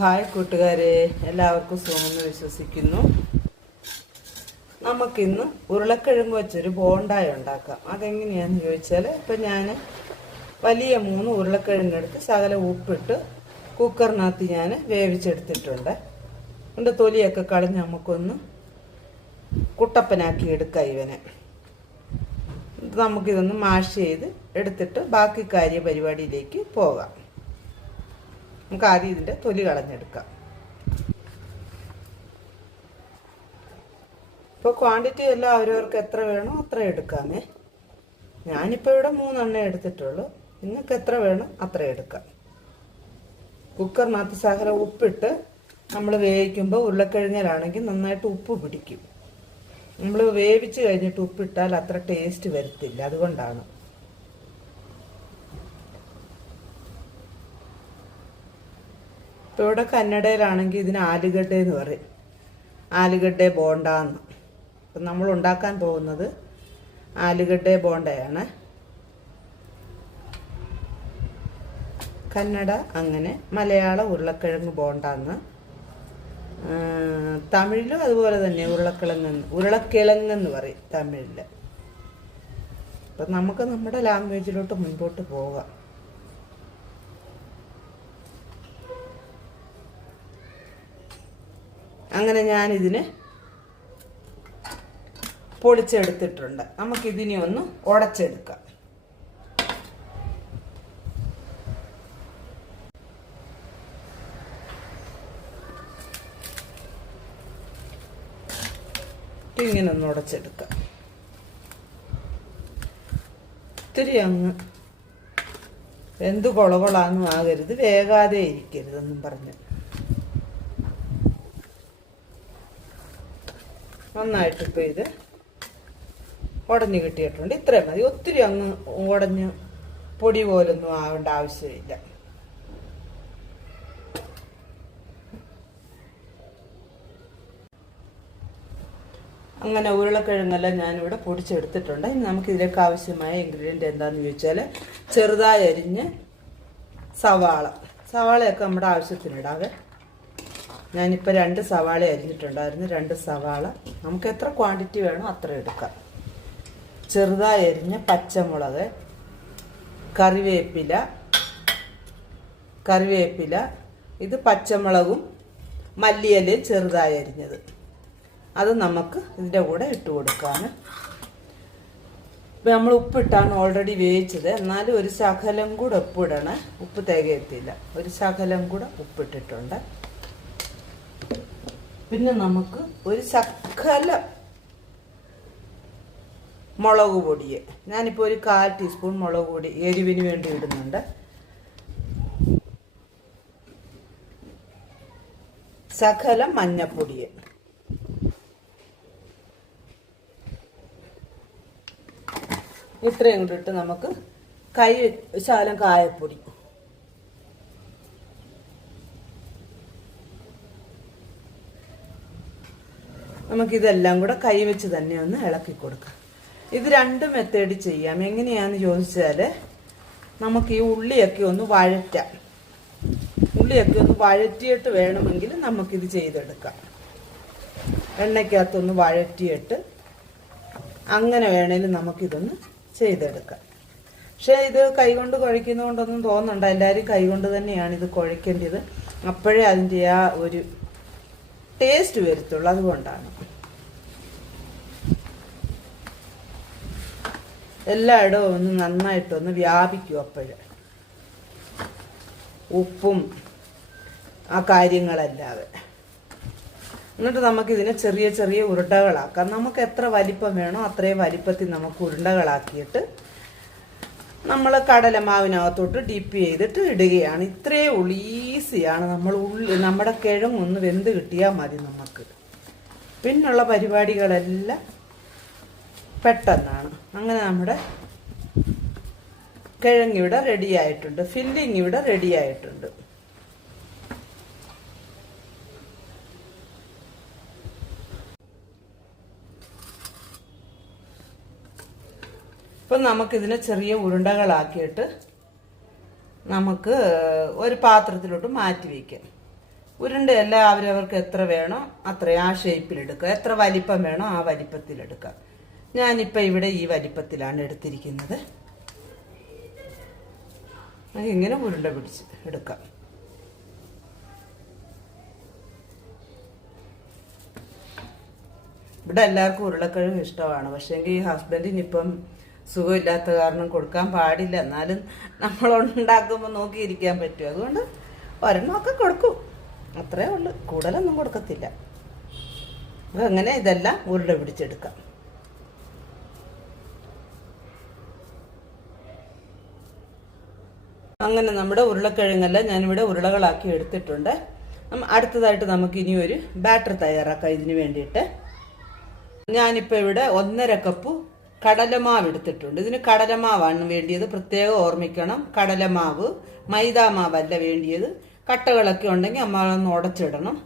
Hi കൂട്ടുകാരെ, എല്ലാവർക്കും സുഖമെന്ന് വിശ്വസിക്കുന്നു. നമുക്കിന്ന് ഉരുളക്കിഴങ്ങ് വെച്ചൊരു ബോണ്ടായി ഉണ്ടാക്കാം. അതെങ്ങനെയാണെന്ന് ചോദിച്ചാൽ, ഇപ്പം ഞാൻ വലിയ 3 ഉരുളക്കിഴങ്ങെടുത്ത് ശകലം ഉപ്പിട്ട് കുക്കറിനകത്ത് ഞാൻ വേവിച്ചെടുത്തിട്ടുണ്ട്. അതിൻ്റെ തൊലിയൊക്കെ കളഞ്ഞ് നമുക്കൊന്ന് കുട്ടപ്പനാക്കി എടുക്കാം. നമുക്കിതൊന്ന് മാഷ് ചെയ്ത് എടുത്തിട്ട് ബാക്കി കാര്യപരിപാടിയിലേക്ക് പോകാം. നമുക്ക് ആദ്യം ഇതിൻ്റെ തൊലി കളഞ്ഞെടുക്കാം. ഇപ്പോൾ ക്വാണ്ടിറ്റി എല്ലാം അവരവർക്ക് എത്ര വേണോ അത്ര എടുക്കാമേ. ഞാനിപ്പോൾ ഇവിടെ 3 എണ്ണ എടുത്തിട്ടുള്ളൂ. നിങ്ങൾക്ക് എത്ര വേണം അത്ര എടുക്കാം. കുക്കറിനകത്ത് ശകലം ഉപ്പിട്ട് നമ്മൾ വേവിക്കുമ്പോൾ ഉരുളക്കിഴങ്ങിലാണെങ്കിൽ നന്നായിട്ട് ഉപ്പ് പിടിക്കും. നമ്മൾ വേവിച്ച് കഴിഞ്ഞിട്ട് ഉപ്പിട്ടാൽ അത്ര ടേസ്റ്റ് വരത്തില്ല, അതുകൊണ്ടാണ്. ഇപ്പോൾ ഇവിടെ കന്നഡയിലാണെങ്കിൽ ഇതിന് ആലുഗഡ്ഡ എന്ന് പറയും. ആലുഗഡ്ഡ ബോണ്ടാന്ന്. അപ്പം നമ്മൾ ഉണ്ടാക്കാൻ പോകുന്നത് ആലുഗഡ്ഡ ബോണ്ടയാണ്. കന്നഡ അങ്ങനെ, മലയാളം ഉരുളക്കിഴങ്ങ് ബോണ്ടാന്ന്. തമിഴിലും അതുപോലെ തന്നെ ഉരുളക്കിഴങ്ങെന്ന് പറയും തമിഴിൽ. അപ്പം നമുക്ക് നമ്മുടെ ലാംഗ്വേജിലോട്ട് മുൻപോട്ട് പോകാം. അങ്ങനെ ഞാനിതിന് പൊടിച്ചെടുത്തിട്ടുണ്ട്. നമുക്കിതിനെ ഒന്ന് ഉടച്ചെടുക്കാം. ഇങ്ങനെ ഒന്ന് ഉടച്ചെടുക്കാം. ഇത്തിരി അങ്ങ് എന്ത് കൊളകൊളാന്നും ആകരുത്, വേഗാതെ ഇരിക്കരുതെന്നും പറഞ്ഞ് നന്നായിട്ട് ഇപ്പോൾ ഇത് ഉടഞ്ഞു കിട്ടിയിട്ടുണ്ട്. ഇത്രയും മതി. ഒത്തിരി അങ്ങ് ഉടഞ്ഞ് പൊടി പോലൊന്നും ആവേണ്ട ആവശ്യമില്ല. അങ്ങനെ ഉരുളക്കിഴങ്ങെല്ലാം ഞാനിവിടെ പൊടിച്ചെടുത്തിട്ടുണ്ട്. ഇനി നമുക്കിതിലേക്ക് ആവശ്യമായ ഇൻഗ്രീഡിയൻ്റ് എന്താണെന്ന് ചോദിച്ചാൽ, ചെറുതായി അരിഞ്ഞ് സവാളയൊക്കെ നമ്മുടെ ആവശ്യത്തിനിടാതെ. ഞാനിപ്പോൾ 2 സവാള അരിഞ്ഞിട്ടുണ്ടായിരുന്നു. 2 സവാള നമുക്ക് എത്ര ക്വാണ്ടിറ്റി വേണോ അത്ര എടുക്കാം. ചെറുതായി അരിഞ്ഞ പച്ചമുളക്, കറിവേപ്പില, ഇത് പച്ചമുളകും മല്ലിയിലയും ചെറുതായി അരിഞ്ഞത്, അത് നമുക്ക് ഇതിൻ്റെ കൂടെ ഇട്ട് കൊടുക്കാം. ഇപ്പം നമ്മൾ ഉപ്പിട്ടാണ് ഓൾറെഡി വേവിച്ചത്. എന്നാലും ഒരു ശകലം കൂടെ ഉപ്പിടണേ, ഉപ്പ് തികയത്തില്ല. ഒരു ശകലം കൂടെ ഉപ്പിട്ടിട്ടുണ്ട്. പിന്നെ നമുക്ക് ഒരു ശകലം മുളക് പൊടി, ഞാനിപ്പോൾ ഒരു 1/4 ടീസ്പൂൺ മുളക് പൊടി എരിവിന് വേണ്ടി ഇടുന്നുണ്ട്. ശകലം മഞ്ഞപ്പൊടി, ഇത്രയും കൂടി ഇട്ട് നമുക്ക് ശകലം കായപ്പൊടി, നമുക്കിതെല്ലാം കൂടെ കൈവച്ച് തന്നെ ഒന്ന് ഇളക്കി കൊടുക്കാം. ഇത് 2 മെത്തേഡ് ചെയ്യാം. എങ്ങനെയാണെന്ന് ചോദിച്ചാൽ, നമുക്ക് ഈ ഉള്ളിയൊക്കെ ഒന്ന് വഴറ്റിയിട്ട് വേണമെങ്കിൽ നമുക്കിത് ചെയ്തെടുക്കാം. എണ്ണയ്ക്കകത്തൊന്ന് വഴറ്റിയിട്ട് അങ്ങനെ വേണേലും നമുക്കിതൊന്ന് ചെയ്തെടുക്കാം. പക്ഷേ ഇത് കൈകൊണ്ട് കുഴയ്ക്കുന്നതുകൊണ്ടൊന്നും തോന്നണ്ട, എല്ലാവരും കൈകൊണ്ട് തന്നെയാണ് ഇത് കുഴയ്ക്കേണ്ടത്. അപ്പോഴേ അതിൻ്റെ ആ ഒരു ടേസ്റ്റ് വരത്തുള്ളൂ, അതുകൊണ്ടാണ്. എല്ലായിടവും ഒന്ന് നന്നായിട്ടൊന്ന് വ്യാപിക്കും. അപ്പോഴ് ഉപ്പും ആ കാര്യങ്ങളല്ലാതെ. എന്നിട്ട് നമുക്കിതിനെ ചെറിയ ചെറിയ ഉരുണ്ടകളാക്കാം. നമുക്ക് എത്ര വലിപ്പം വേണോ അത്രയും വലിപ്പത്തിൽ നമുക്ക് ഉരുണ്ടകളാക്കിയിട്ട് നമ്മൾ കടലമാവിനകത്തോട്ട് ഡിപ്പ് ചെയ്തിട്ട് ഇടുകയാണ്. ഇത്രയേ ഉള്ളൂ, ഈസിയാണ്. നമ്മുടെ കിഴങ്ങൊന്ന് വെന്ത് കിട്ടിയാൽ മതി നമുക്ക്. പിന്നുള്ള പരിപാടികളെല്ലാം പെട്ടെന്നാണ്. അങ്ങനെ നമ്മുടെ കിഴങ്ങിവിടെ റെഡി ആയിട്ടുണ്ട്, ഫില്ലിങ് ഇവിടെ റെഡി ആയിട്ടുണ്ട്. ഇപ്പം നമുക്കിതിനെ ചെറിയ ഉരുണ്ടകളാക്കിയിട്ട് നമുക്ക് ഒരു പാത്രത്തിലോട്ട് മാറ്റി വയ്ക്കാം. ഉരുണ്ടയെല്ലാം അവരവർക്ക് എത്ര വേണോ അത്ര ആ ഷേപ്പിലെടുക്കുക, എത്ര വലിപ്പം വേണോ ആ വലിപ്പത്തിലെടുക്കുക. ഞാനിപ്പോൾ ഇവിടെ ഈ വലിപ്പത്തിലാണ് എടുത്തിരിക്കുന്നത്. ഇങ്ങനെ ഉരുണ്ട പിടിച്ച് എടുക്കാം. ഇവിടെ എല്ലാവർക്കും ഉരുളക്കിഴങ്ങ് ഇഷ്ടമാണ്. പക്ഷേങ്കിൽ ഈ ഹസ്ബൻഡിനിപ്പം സുഖമില്ലാത്ത കാരണം കൊടുക്കാൻ പാടില്ല. എന്നാലും നമ്മൾ ഉണ്ടാക്കുമ്പോൾ നോക്കിയിരിക്കാൻ പറ്റും. അതുകൊണ്ട് ഒരെണ്ണമൊക്കെ കൊടുക്കും, അത്രേ ഉള്ളൂ, കൂടുതലൊന്നും കൊടുക്കത്തില്ല. അപ്പം അങ്ങനെ ഇതെല്ലാം ഉരുള പിടിച്ചെടുക്കാം. അങ്ങനെ നമ്മുടെ ഉരുളക്കിഴങ്ങെല്ലാം ഞാനിവിടെ ഉരുളകളാക്കി എടുത്തിട്ടുണ്ട്. അടുത്തതായിട്ട് നമുക്ക് ഇനി ഒരു ബാറ്റർ തയ്യാറാക്കാം. ഇതിന് വേണ്ടിയിട്ട് ഞാനിപ്പോൾ ഇവിടെ 1.5 കപ്പ് കടലമാവ് എടുത്തിട്ടുണ്ട്. ഇതിന് കടലമാവാണ് വേണ്ടിയത്, പ്രത്യേകം ഓർമ്മിക്കണം. കടലമാവ്, മൈദാമാവല്ല വേണ്ടിയത്. കട്ടകളൊക്കെ ഉണ്ടെങ്കിൽ അമ്മ ഒന്ന് ഉടച്ചിടണം.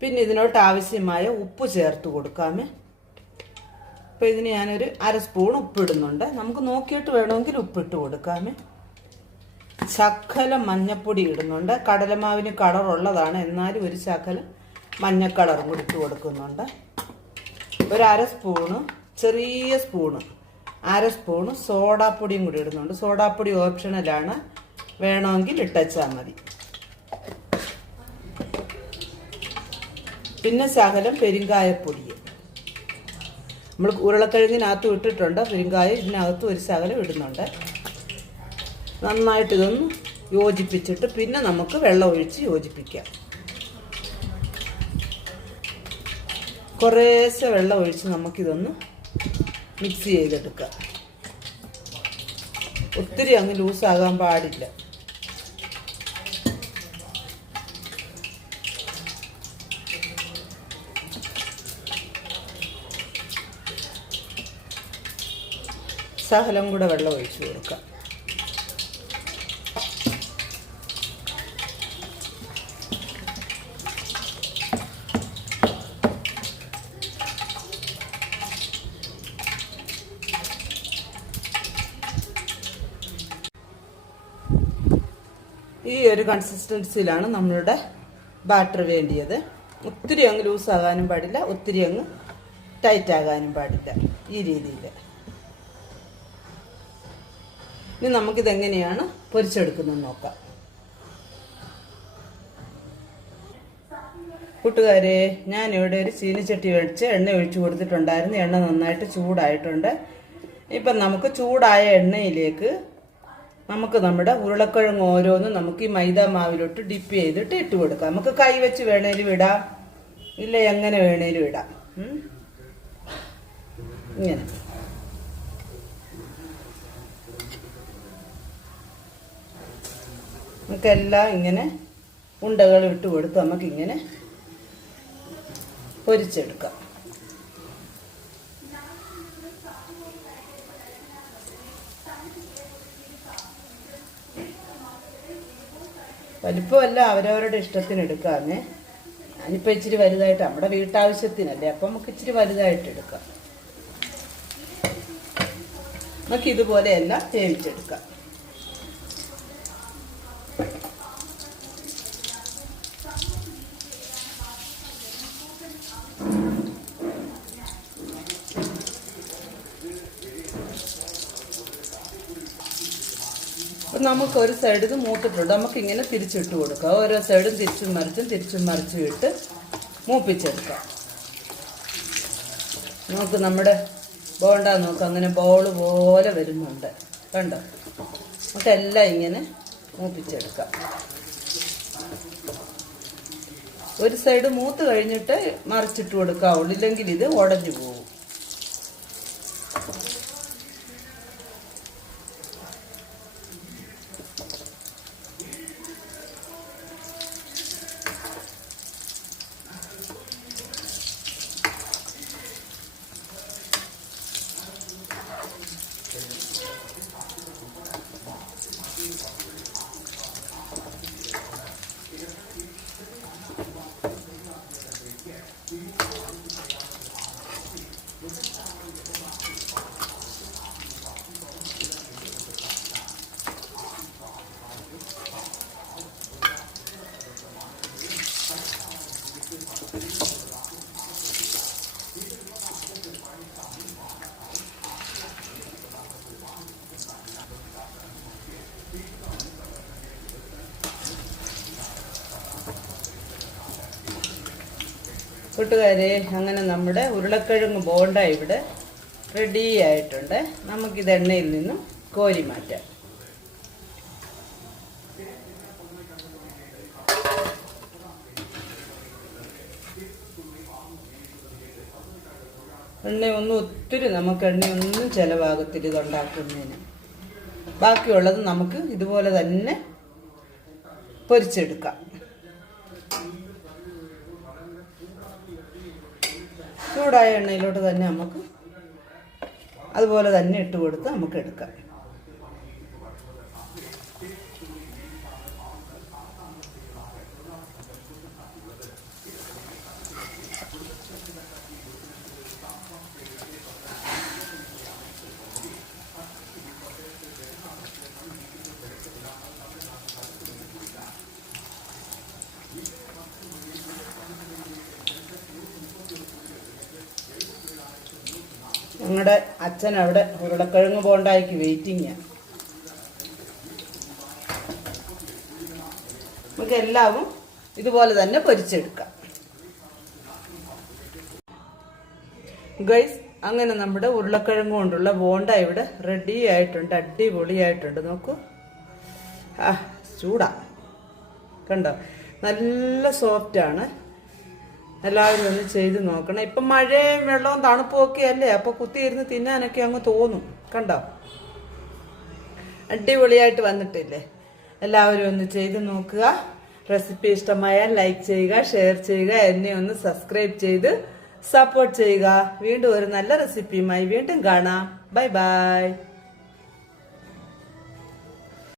പിന്നെ ഇതിനോട്ട് ആവശ്യമായ ഉപ്പ് ചേർത്ത് കൊടുക്കാമേ. അപ്പോൾ ഇതിന് ഞാനൊരു 1/2 സ്പൂൺ ഉപ്പിടുന്നുണ്ട്. നമുക്ക് നോക്കിയിട്ട് വേണമെങ്കിൽ ഉപ്പിട്ട് കൊടുക്കാമേ. ശകലം മഞ്ഞപ്പൊടി ഇടുന്നുണ്ട്. കടലമാവിന് കളറുള്ളതാണ്, എന്നാലും ഒരു ശകലം മഞ്ഞ കളറും കൂടി ഇട്ട് കൊടുക്കുന്നുണ്ട്. ഒരു 1/2 സ്പൂണ്, ചെറിയ സ്പൂണ് 1/2 സ്പൂണ് സോഡാപ്പൊടിയും കൂടി ഇടുന്നുണ്ട്. സോഡാപ്പൊടി ഓപ്ഷണലാണ്, വേണമെങ്കിൽ ഇട്ടച്ചാൽ മതി. പിന്നെ ശകലം പെരിങ്കായപ്പൊടി നമ്മൾ ഉരുളക്കിഴങ്ങിനകത്ത് ഇട്ടിട്ടുണ്ട്. പെരിങ്കായം ഇതിനകത്ത് ഒരു ശകലം ഇടുന്നുണ്ട്. നന്നായിട്ട് ഇതൊന്ന് യോജിപ്പിച്ചിട്ട് പിന്നെ നമുക്ക് വെള്ളം ഒഴിച്ച് യോജിപ്പിക്കാം. കുറേശ്ശെ വെള്ളം ഒഴിച്ച് നമുക്കിതൊന്ന് മിക്സ് ചെയ്തെടുക്കാം. ഒത്തിരി അങ്ങ് ലൂസാകാൻ പാടില്ല. ശകലം കൂടെ വെള്ളം ഒഴിച്ച് കൊടുക്കാം. ഈ ഒരു കൺസിസ്റ്റൻസിയിലാണ് നമ്മളുടെ ബാറ്റർ വേണ്ടിയത്. ഒത്തിരി അങ്ങ് ലൂസാകാനും പാടില്ല, ഒത്തിരി അങ്ങ് ടൈറ്റ് ആകാനും പാടില്ല. ഈ രീതിയിൽ. ഇനി നമുക്കിതെങ്ങനെയാണ് പൊരിച്ചെടുക്കുന്നത് നോക്കാം. കൂട്ടുകാരെ, ഞാനിവിടെ ഒരു ചീനിച്ചട്ടി വെച്ച് എണ്ണ ഒഴിച്ചു കൊടുത്തിട്ടുണ്ടായിരുന്നു. എണ്ണ നന്നായിട്ട് ചൂടായിട്ടുണ്ട്. ഇപ്പം നമുക്ക് ചൂടായ എണ്ണയിലേക്ക് നമുക്ക് നമ്മുടെ ഉരുളക്കിഴങ്ങ് ഓരോന്നും നമുക്ക് ഈ മൈദ മാവിലോട്ട് ഡിപ്പ് ചെയ്തിട്ട് ഇട്ട് കൊടുക്കാം. നമുക്ക് കൈ വെച്ച് വേണേലും ഇടാം, ഇല്ല എങ്ങനെ വേണേലും ഇടാം. ഇങ്ങനെ നമുക്കെല്ലാം ഇങ്ങനെ ഉണ്ടകൾ ഇട്ട് കൊടുത്ത് നമുക്കിങ്ങനെ പൊരിച്ചെടുക്കാം. വലിപ്പമല്ല, അവരവരുടെ ഇഷ്ടത്തിന് എടുക്കാമേ. ഞാനിപ്പോൾ ഇച്ചിരി വലുതായിട്ട്, നമ്മുടെ വീട്ടാവശ്യത്തിനല്ലേ, അപ്പം നമുക്ക് ഇച്ചിരി വലുതായിട്ട് എടുക്കാം. നമുക്ക് ഇതുപോലെയെല്ലാം വേവിച്ചെടുക്കാം. നമുക്ക് ഒരു സൈഡ് ഇത് മൂത്തിട്ടുണ്ട്. നമുക്കിങ്ങനെ തിരിച്ചിട്ട് കൊടുക്കാം. ഓരോ സൈഡും തിരിച്ചും മറിച്ചും ഇട്ട് മൂപ്പിച്ചെടുക്കാം. നമുക്ക് നമ്മുടെ ബോണ്ട നോക്കാം, അങ്ങനെ ബോൾ പോലെ വരുന്നുണ്ട്, കണ്ടോ? നമുക്കെല്ലാം ഇങ്ങനെ മൂപ്പിച്ചെടുക്കാം. ഒരു സൈഡ് മൂത്ത് കഴിഞ്ഞിട്ട് മറിച്ചിട്ട് കൊടുക്കാവുള്ളൂ, ഇല്ലെങ്കിൽ ഇത് ഉടഞ്ഞു പോകും. കൂട്ടുകാരെ, അങ്ങനെ നമ്മുടെ ഉരുളക്കിഴങ്ങ് ബോണ്ട ഇവിടെ റെഡി ആയിട്ടുണ്ട്. നമുക്കിത് എണ്ണയിൽ നിന്നും കോരി മാറ്റാം. എണ്ണയൊന്നും ഒത്തിരി നമുക്ക് എണ്ണയൊന്നും ചിലവാകത്തില്ല ഇതുണ്ടാക്കുന്നതിന്. ബാക്കിയുള്ളത് നമുക്ക് ഇതുപോലെ തന്നെ പൊരിച്ചെടുക്കാം. ചൂടായ എണ്ണയിലോട്ട് തന്നെ നമുക്ക് അതുപോലെ തന്നെ ഇട്ട് കൊടുത്ത് നമുക്ക് എടുക്കാം. ഞങ്ങളുടെ അച്ഛൻ അവിടെ ഉരുളക്കിഴങ്ങ് ബോണ്ടായിക്ക് വെയിറ്റിംഗാണ്. നമുക്ക് എല്ലാവും ഇതുപോലെ തന്നെ പൊരിച്ചെടുക്കാം. ഗൈസ്, അങ്ങനെ നമ്മുടെ ഉരുളക്കിഴങ്ങ് കൊണ്ടുള്ള ബോണ്ട ഇവിടെ റെഡി ആയിട്ടുണ്ട്. അടിപൊളിയായിട്ടുണ്ട്. നോക്കൂ, ചൂടാ കണ്ടോ, നല്ല സോഫ്റ്റാണ്. എല്ലാവരും ഒന്ന് ചെയ്ത് നോക്കണം. ഇപ്പം മഴയും വെള്ളവും തണുപ്പും ഒക്കെ അല്ലേ, അപ്പോൾ കുത്തിയിരുന്ന് തിന്നാനൊക്കെ അങ്ങ് തോന്നും. കണ്ടോ, അടിപൊളിയായിട്ട് വന്നിട്ടില്ലേ? എല്ലാവരും ഒന്ന് ചെയ്ത് നോക്കുക. റെസിപ്പി ഇഷ്ടമായാൽ ലൈക്ക് ചെയ്യുക, ഷെയർ ചെയ്യുക, എന്നെ ഒന്ന് സബ്സ്ക്രൈബ് ചെയ്ത് സപ്പോർട്ട് ചെയ്യുക. വീണ്ടും ഒരു നല്ല റെസിപ്പിയുമായി വീണ്ടും കാണാം. Bye bye.